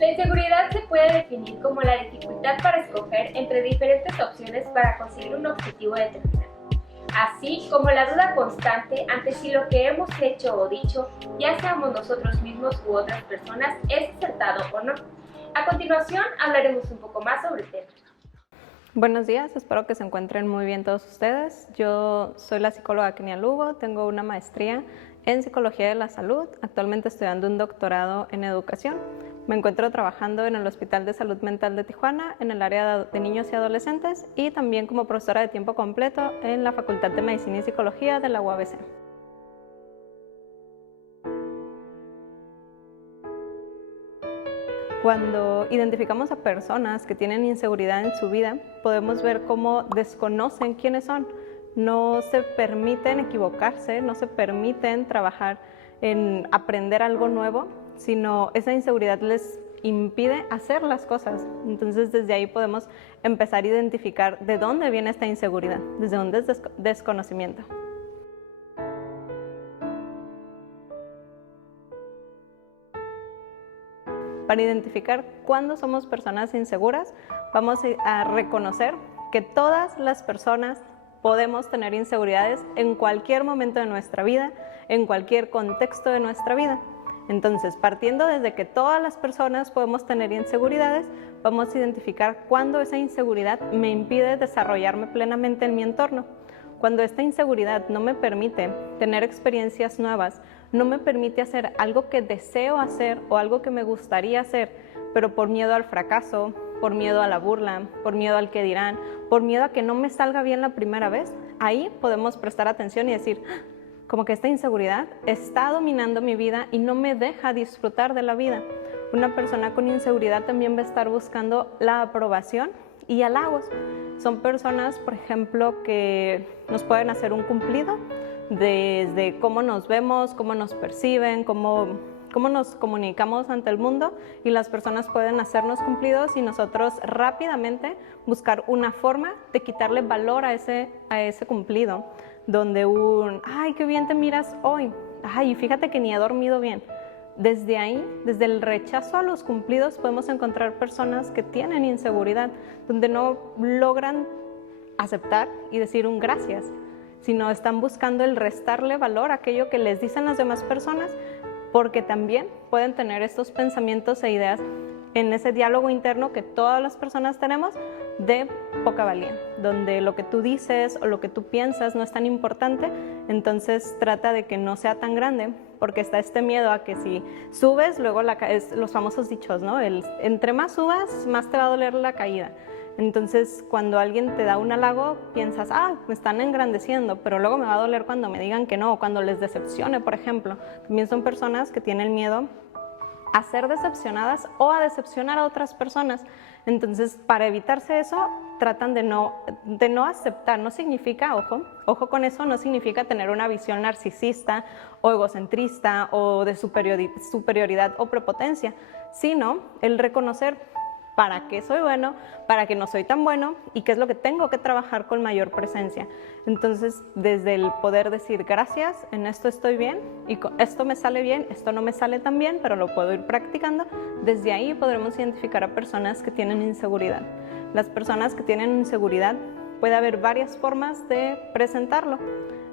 La inseguridad se puede definir como la dificultad para escoger entre diferentes opciones para conseguir un objetivo determinado, así como la duda constante ante si lo que hemos hecho o dicho, ya seamos nosotros mismos u otras personas, es acertado o no. A continuación hablaremos un poco más sobre el tema. Buenos días, espero que se encuentren muy bien todos ustedes. Yo soy la psicóloga Kenia Lugo, tengo una maestría en Psicología de la Salud, actualmente estudiando un doctorado en Educación. Me encuentro trabajando en el Hospital de Salud Mental de Tijuana, en el área de niños y adolescentes, y también como profesora de tiempo completo en la Facultad de Medicina y Psicología de la UABC. Cuando identificamos a personas que tienen inseguridad en su vida, podemos ver cómo desconocen quiénes son. No se permiten equivocarse, no se permiten trabajar en aprender algo nuevo, sino esa inseguridad les impide hacer las cosas. Entonces, desde ahí podemos empezar a identificar de dónde viene esta inseguridad, desde dónde es desconocimiento. Para identificar cuándo somos personas inseguras, vamos a reconocer que todas las personas podemos tener inseguridades en cualquier momento de nuestra vida, en cualquier contexto de nuestra vida. Entonces, partiendo desde que todas las personas podemos tener inseguridades, vamos a identificar cuándo esa inseguridad me impide desarrollarme plenamente en mi entorno. Cuando esta inseguridad no me permite tener experiencias nuevas, no me permite hacer algo que deseo hacer o algo que me gustaría hacer, pero por miedo al fracaso, por miedo a la burla, por miedo al que dirán, por miedo a que no me salga bien la primera vez, ahí podemos prestar atención y decir, como que esta inseguridad está dominando mi vida y no me deja disfrutar de la vida. Una persona con inseguridad también va a estar buscando la aprobación y halagos. Son personas, por ejemplo, que nos pueden hacer un cumplido desde cómo nos vemos, cómo nos perciben, cómo nos comunicamos ante el mundo, y las personas pueden hacernos cumplidos y nosotros rápidamente buscar una forma de quitarle valor a ese cumplido, donde ay, qué bien te miras hoy, ay, fíjate que ni he dormido bien. Desde ahí, desde el rechazo a los cumplidos, podemos encontrar personas que tienen inseguridad, donde no logran aceptar y decir un gracias, sino están buscando el restarle valor a aquello que les dicen las demás personas, porque también pueden tener estos pensamientos e ideas en ese diálogo interno que todas las personas tenemos de poca valía, donde lo que tú dices o lo que tú piensas no es tan importante. Entonces trata de que no sea tan grande, porque está este miedo a que si subes, luego los famosos dichos, ¿no? Entre más subas, más te va a doler la caída. Entonces, cuando alguien te da un halago, piensas, me están engrandeciendo, pero luego me va a doler cuando me digan que no, o cuando les decepcione, por ejemplo. También son personas que tienen miedo a ser decepcionadas o a decepcionar a otras personas. Entonces, para evitarse eso, tratan de no aceptar. No significa, ojo con eso, no significa tener una visión narcisista o egocentrista o de superioridad o prepotencia, sino el reconocer para qué soy bueno, para qué no soy tan bueno y qué es lo que tengo que trabajar con mayor presencia. Entonces, desde el poder decir gracias, en esto estoy bien y esto me sale bien, esto no me sale tan bien, pero lo puedo ir practicando, desde ahí podremos identificar a personas que tienen inseguridad. Las personas que tienen inseguridad, puede haber varias formas de presentarlo.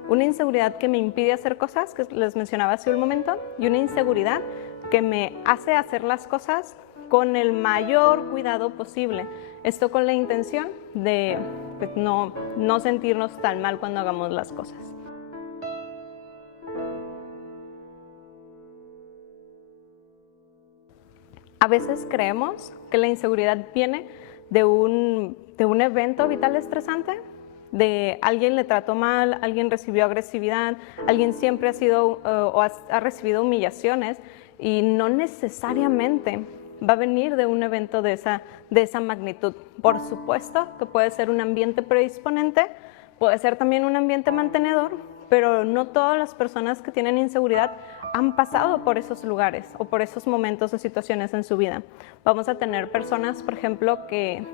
Una inseguridad que me impide hacer cosas, que les mencionaba hace un momento, y una inseguridad que me hace hacer las cosas con el mayor cuidado posible. Esto con la intención de no sentirnos tan mal cuando hagamos las cosas. A veces creemos que la inseguridad viene de un evento vital estresante, de alguien le trató mal, alguien recibió agresividad, alguien siempre ha recibido humillaciones, y no necesariamente va a venir de un evento de esa magnitud. Por supuesto que puede ser un ambiente predisponente, puede ser también un ambiente mantenedor, pero no todas las personas que tienen inseguridad han pasado por esos lugares o por esos momentos o situaciones en su vida. Vamos a tener personas, por ejemplo, que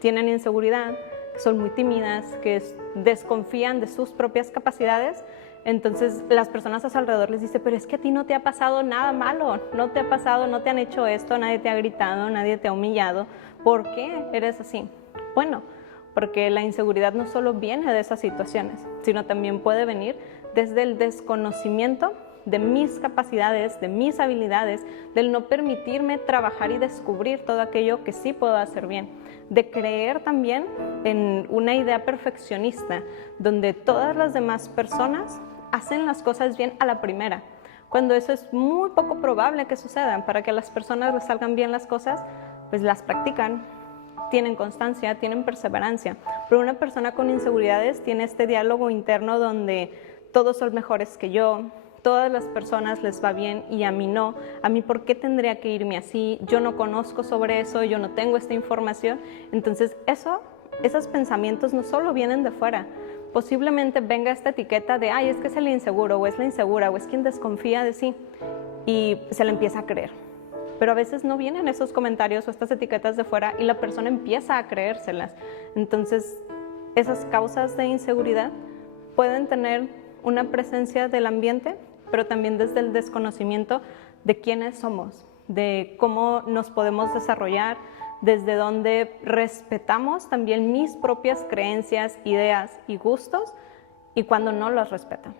tienen inseguridad, que son muy tímidas, que desconfían de sus propias capacidades. Entonces las personas a su alrededor les dicen, pero es que a ti no te ha pasado nada malo, no te ha pasado, no te han hecho esto, nadie te ha gritado, nadie te ha humillado. ¿Por qué eres así? Bueno, porque la inseguridad no solo viene de esas situaciones, sino también puede venir desde el desconocimiento de mis capacidades, de mis habilidades, del no permitirme trabajar y descubrir todo aquello que sí puedo hacer bien, de creer también en una idea perfeccionista, donde todas las demás personas hacen las cosas bien a la primera, cuando eso es muy poco probable que suceda. Para que a las personas les salgan bien las cosas, pues las practican, tienen constancia, tienen perseverancia. Pero una persona con inseguridades tiene este diálogo interno donde todos son mejores que yo, todas las personas les va bien y a mí no. A mí, ¿por qué tendría que irme así? Yo no conozco sobre eso, yo no tengo esta información. Entonces esos pensamientos no solo vienen de fuera. Posiblemente venga esta etiqueta de, ay, es que es el inseguro, o es la insegura, o es quien desconfía de sí, y se le empieza a creer. Pero a veces no vienen esos comentarios o estas etiquetas de fuera y la persona empieza a creérselas. Entonces, esas causas de inseguridad pueden tener una presencia del ambiente, pero también desde el desconocimiento de quiénes somos, de cómo nos podemos desarrollar, desde donde respetamos también mis propias creencias, ideas y gustos, y cuando no los respetan.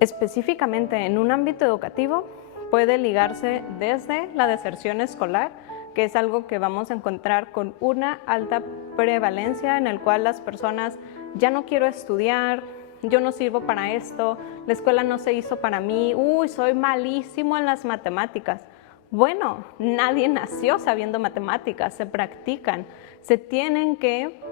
Específicamente en un ámbito educativo puede ligarse desde la deserción escolar, que es algo que vamos a encontrar con una alta prevalencia, en el cual las personas, ya no quiero estudiar, yo no sirvo para esto, la escuela no se hizo para mí, uy, soy malísimo en las matemáticas. Bueno, nadie nació sabiendo matemáticas, se practican, se tienen que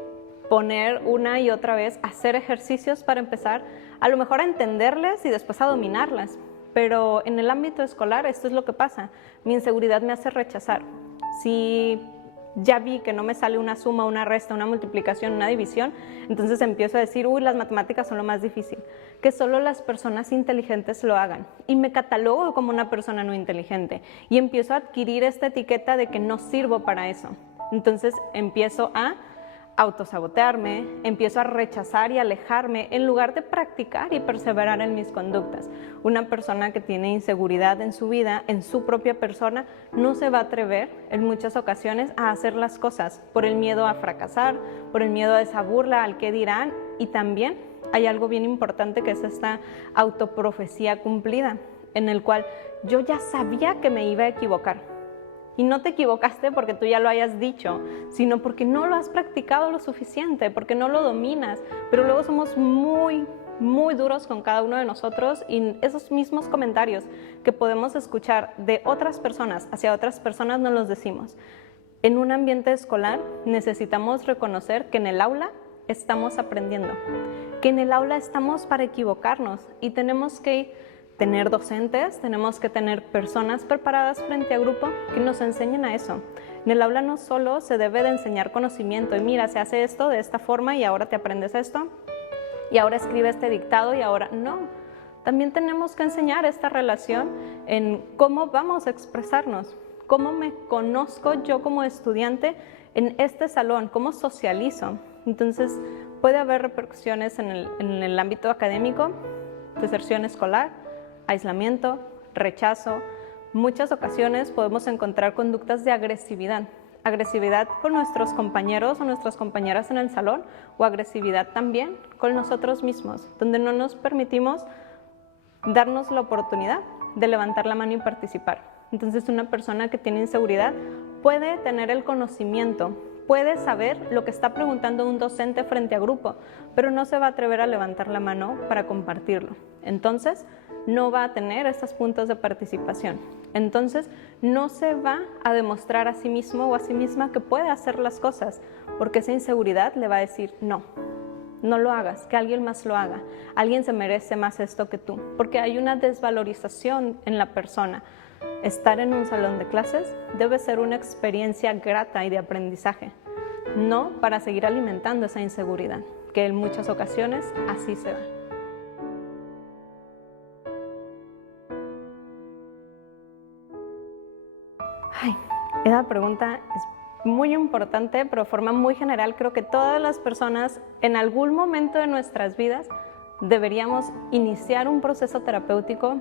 poner una y otra vez, hacer ejercicios para empezar, a lo mejor a entenderles y después a dominarlas. Pero en el ámbito escolar esto es lo que pasa, mi inseguridad me hace rechazar. Si ya vi que no me sale una suma, una resta, una multiplicación, una división, entonces empiezo a decir, uy, las matemáticas son lo más difícil, que solo las personas inteligentes lo hagan. Y me catalogo como una persona no inteligente y empiezo a adquirir esta etiqueta de que no sirvo para eso. Entonces empiezo a autosabotearme, empiezo a rechazar y alejarme en lugar de practicar y perseverar en mis conductas. Una persona que tiene inseguridad en su vida, en su propia persona, no se va a atrever en muchas ocasiones a hacer las cosas por el miedo a fracasar, por el miedo a esa burla, al qué dirán, y también hay algo bien importante que es esta autoprofecía cumplida, en el cual yo ya sabía que me iba a equivocar. Y no te equivocaste porque tú ya lo hayas dicho, sino porque no lo has practicado lo suficiente, porque no lo dominas. Pero luego somos muy duros con cada uno de nosotros, y esos mismos comentarios que podemos escuchar de otras personas hacia otras personas nos los decimos. En un ambiente escolar necesitamos reconocer que en el aula estamos aprendiendo, que en el aula estamos para equivocarnos y tenemos que tener docentes, tenemos que tener personas preparadas frente a grupo que nos enseñen a eso. En el aula no solo se debe de enseñar conocimiento y mira, se hace esto de esta forma y ahora te aprendes esto y ahora escribe este dictado y ahora no. También tenemos que enseñar esta relación en cómo vamos a expresarnos, cómo me conozco yo como estudiante en este salón, cómo socializo. Entonces puede haber repercusiones en el ámbito académico, deserción escolar, aislamiento, rechazo. Muchas ocasiones podemos encontrar conductas de agresividad. Agresividad con nuestros compañeros o nuestras compañeras en el salón, o agresividad también con nosotros mismos, donde no nos permitimos darnos la oportunidad de levantar la mano y participar. Entonces una persona que tiene inseguridad puede tener el conocimiento, puede saber lo que está preguntando un docente frente a grupo, pero no se va a atrever a levantar la mano para compartirlo. Entonces no va a tener estos puntos de participación. Entonces no se va a demostrar a sí mismo o a sí misma que puede hacer las cosas, porque esa inseguridad le va a decir no, no lo hagas, que alguien más lo haga. Alguien se merece más esto que tú, porque hay una desvalorización en la persona. Estar en un salón de clases debe ser una experiencia grata y de aprendizaje, no para seguir alimentando esa inseguridad, que en muchas ocasiones así se va. Ay, esa pregunta es muy importante, pero de forma muy general, creo que todas las personas en algún momento de nuestras vidas deberíamos iniciar un proceso terapéutico,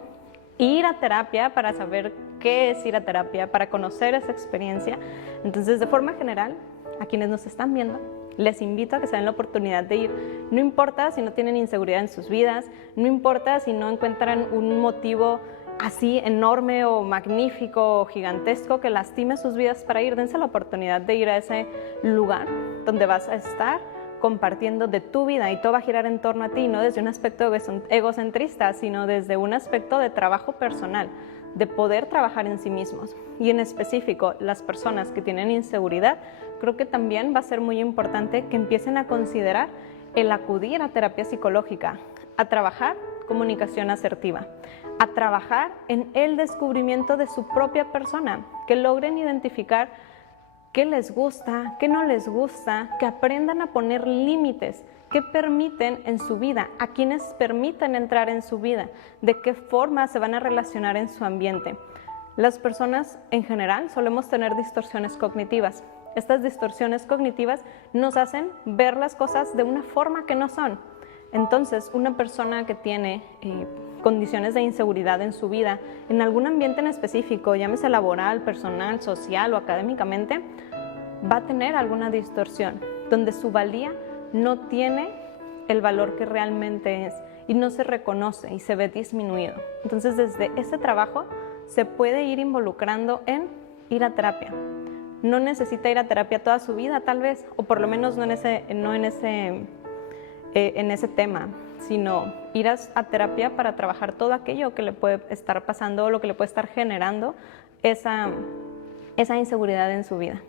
ir a terapia para saber qué es ir a terapia, para conocer esa experiencia. Entonces, de forma general, a quienes nos están viendo, les invito a que se den la oportunidad de ir. No importa si no tienen inseguridad en sus vidas, no importa si no encuentran un motivo así enorme o magnífico o gigantesco que lastime sus vidas para ir, dense la oportunidad de ir a ese lugar donde vas a estar compartiendo de tu vida y todo va a girar en torno a ti, no desde un aspecto egocentrista, sino desde un aspecto de trabajo personal, de poder trabajar en sí mismos. Y en específico, las personas que tienen inseguridad, creo que también va a ser muy importante que empiecen a considerar el acudir a terapia psicológica, a trabajar comunicación asertiva, a trabajar en el descubrimiento de su propia persona, que logren identificar qué les gusta, qué no les gusta, que aprendan a poner límites, qué permiten en su vida, a quienes permiten entrar en su vida, de qué forma se van a relacionar en su ambiente. Las personas en general solemos tener distorsiones cognitivas. Estas distorsiones cognitivas nos hacen ver las cosas de una forma que no son. Entonces, una persona que tiene condiciones de inseguridad en su vida, en algún ambiente en específico, llámese laboral, personal, social o académicamente, va a tener alguna distorsión, donde su valía no tiene el valor que realmente es y no se reconoce y se ve disminuido. Entonces, desde ese trabajo se puede ir involucrando en ir a terapia. No necesita ir a terapia toda su vida, tal vez, o por lo menos no en ese tema, sino ir a terapia para trabajar todo aquello que le puede estar pasando o lo que le puede estar generando esa inseguridad en su vida.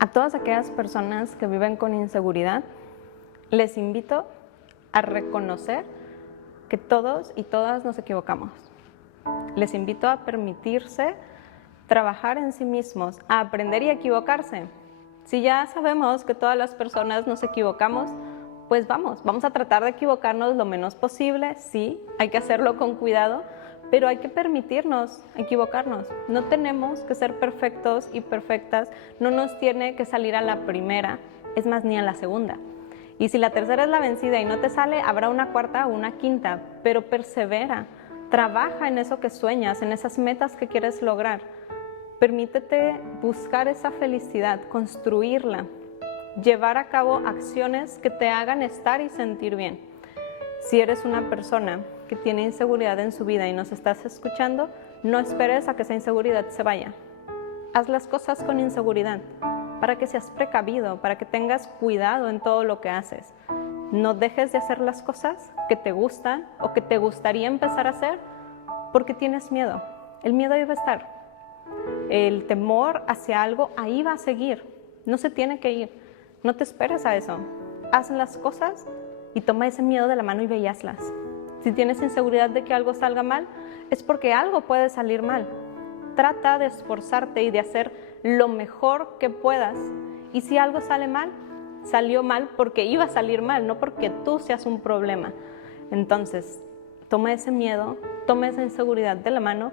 A todas aquellas personas que viven con inseguridad, les invito a reconocer que todos y todas nos equivocamos. Les invito a permitirse trabajar en sí mismos, a aprender y a equivocarse. Si ya sabemos que todas las personas nos equivocamos, pues vamos a tratar de equivocarnos lo menos posible. Sí, hay que hacerlo con cuidado, pero hay que permitirnos equivocarnos. No tenemos que ser perfectos y perfectas, no nos tiene que salir a la primera, es más, ni a la segunda. Y si la tercera es la vencida y no te sale, habrá una cuarta o una quinta, pero persevera, trabaja en eso que sueñas, en esas metas que quieres lograr. Permítete buscar esa felicidad, construirla, llevar a cabo acciones que te hagan estar y sentir bien. Si eres una persona que tiene inseguridad en su vida y nos estás escuchando, no esperes a que esa inseguridad se vaya. Haz las cosas con inseguridad, para que seas precavido, para que tengas cuidado en todo lo que haces. No dejes de hacer las cosas que te gustan o que te gustaría empezar a hacer porque tienes miedo. El miedo ahí va a estar. El temor hacia algo ahí va a seguir. No se tiene que ir. No te esperes a eso. Haz las cosas y toma ese miedo de la mano y ve y hazlas. Si tienes inseguridad de que algo salga mal, es porque algo puede salir mal. Trata de esforzarte y de hacer lo mejor que puedas. Y si algo sale mal, salió mal porque iba a salir mal, no porque tú seas un problema. Entonces, toma ese miedo, toma esa inseguridad de la mano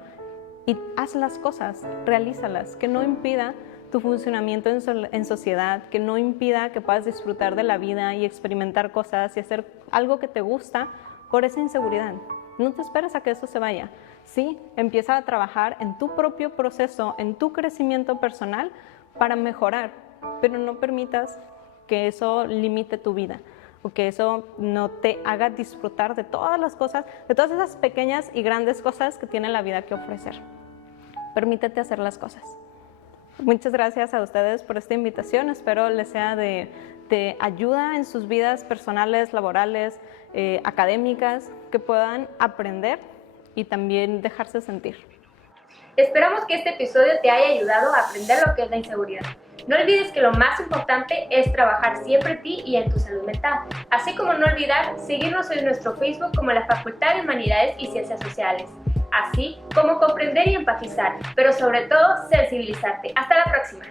y haz las cosas, realízalas, que no impida tu funcionamiento en sociedad, que no impida que puedas disfrutar de la vida y experimentar cosas y hacer algo que te gusta por esa inseguridad. No te esperes a que eso se vaya. Sí, empieza a trabajar en tu propio proceso, en tu crecimiento personal para mejorar, pero no permitas que eso limite tu vida o que eso no te haga disfrutar de todas las cosas, de todas esas pequeñas y grandes cosas que tiene la vida que ofrecer. Permítete hacer las cosas. Muchas gracias a ustedes por esta invitación. Espero les sea de ayuda en sus vidas personales, laborales, académicas, que puedan aprender y también dejarse sentir. Esperamos que este episodio te haya ayudado a aprender lo que es la inseguridad. No olvides que lo más importante es trabajar siempre en ti y en tu salud mental, así como no olvidar seguirnos en nuestro Facebook como la Facultad de Humanidades y Ciencias Sociales, así como comprender y empatizar, pero sobre todo sensibilizarte. Hasta la próxima.